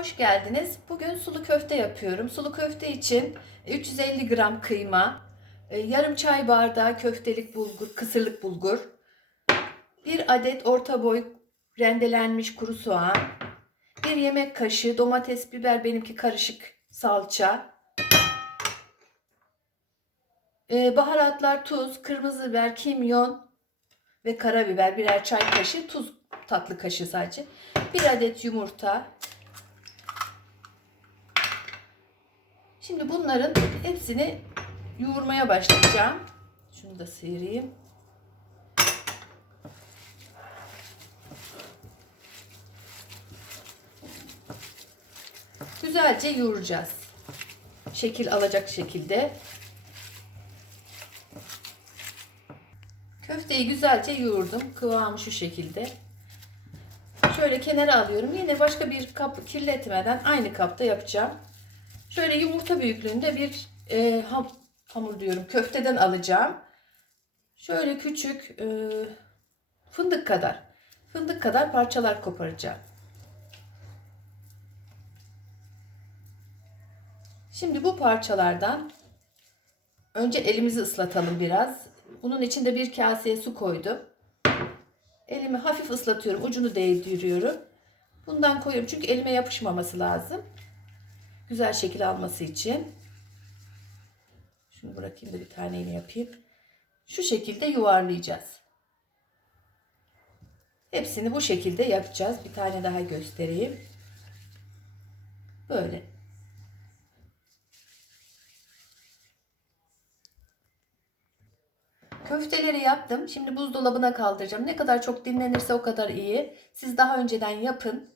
Hoş geldiniz. Bugün sulu köfte yapıyorum. Sulu köfte için 350 gram kıyma, e, yarım çay bardağı köftelik bulgur, kısırlık bulgur, bir adet orta boy rendelenmiş kuru soğan, bir yemek kaşığı domates, biber benimki karışık salça, e, baharatlar tuz, kırmızı biber, kimyon ve karabiber birer çay kaşığı, tuz tatlı kaşığı sadece, bir adet yumurta, Şimdi bunların hepsini yoğurmaya başlayacağım. Şunu da sıyırayım. Güzelce yoğuracağız. Şekil alacak şekilde. Köfteyi güzelce yoğurdum. Kıvamı şu şekilde. Şöyle kenara alıyorum. Yine başka bir kap kirletmeden aynı kapta yapacağım. Şöyle yumurta büyüklüğünde bir e, ham, hamur diyorum köfteden alacağım. Şöyle küçük e, fındık kadar fındık kadar parçalar koparacağım. Şimdi bu parçalardan önce elimizi ıslatalım biraz. Bunun içinde bir kaseye su koydum. Elimi hafif ıslatıyorum. Ucunu değdiriyorum. Bundan koyuyorum çünkü elime yapışmaması lazım güzel şekil alması için. Şunu bırakayım da bir taneyle yapayım. Şu şekilde yuvarlayacağız. Hepsini bu şekilde yapacağız. Bir tane daha göstereyim. Böyle. Köfteleri yaptım. Şimdi buzdolabına kaldıracağım. Ne kadar çok dinlenirse o kadar iyi. Siz daha önceden yapın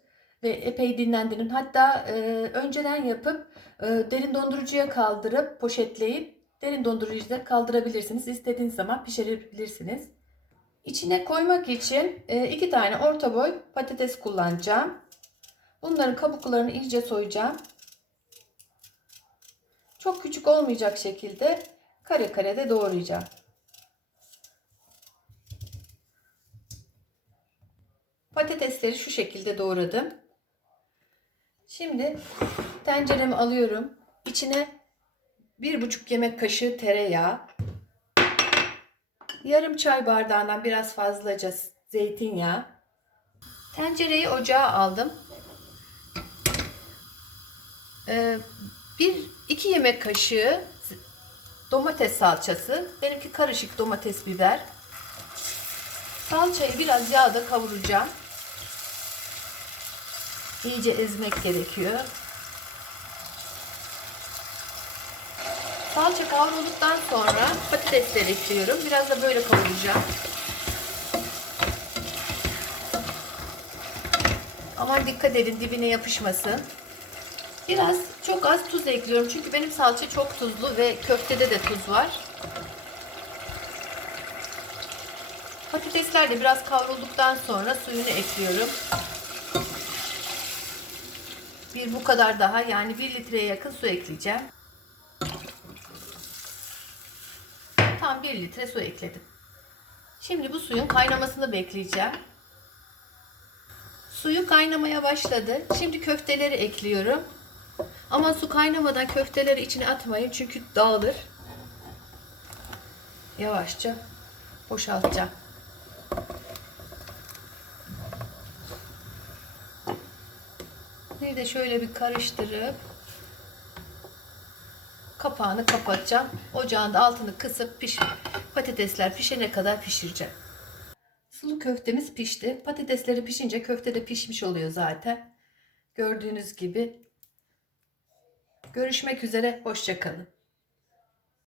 ve epey dinlendirin. Hatta e, önceden yapıp e, derin dondurucuya kaldırıp poşetleyip derin dondurucuda kaldırabilirsiniz. İstediğiniz zaman pişirebilirsiniz. İçine koymak için e, iki tane orta boy patates kullanacağım. Bunların kabuklarını iyice soyacağım. Çok küçük olmayacak şekilde kare kare de doğrayacağım. Patatesleri şu şekilde doğradım. Şimdi tenceremi alıyorum. İçine bir buçuk yemek kaşığı tereyağı, yarım çay bardağından biraz fazlaca zeytinyağı. Tencereyi ocağa aldım. Ee, bir iki yemek kaşığı domates salçası. Benimki karışık domates biber. Salçayı biraz yağda kavuracağım. İyice ezmek gerekiyor. Salça kavrulduktan sonra patatesleri ekliyorum. Biraz da böyle kavuracağım. Aman dikkat edin dibine yapışmasın. Biraz çok az tuz ekliyorum. Çünkü benim salça çok tuzlu ve köftede de tuz var. Patatesler de biraz kavrulduktan sonra suyunu ekliyorum. Bir bu kadar daha yani 1 litreye yakın su ekleyeceğim. Tam 1 litre su ekledim. Şimdi bu suyun kaynamasını bekleyeceğim. Suyu kaynamaya başladı. Şimdi köfteleri ekliyorum. Ama su kaynamadan köfteleri içine atmayın çünkü dağılır. Yavaşça boşaltacağım. De şöyle bir karıştırıp kapağını kapatacağım. Ocağın da altını kısıp piş patatesler pişene kadar pişireceğim. Sulu köftemiz pişti. Patatesleri pişince köfte de pişmiş oluyor zaten. Gördüğünüz gibi. Görüşmek üzere. Hoşçakalın.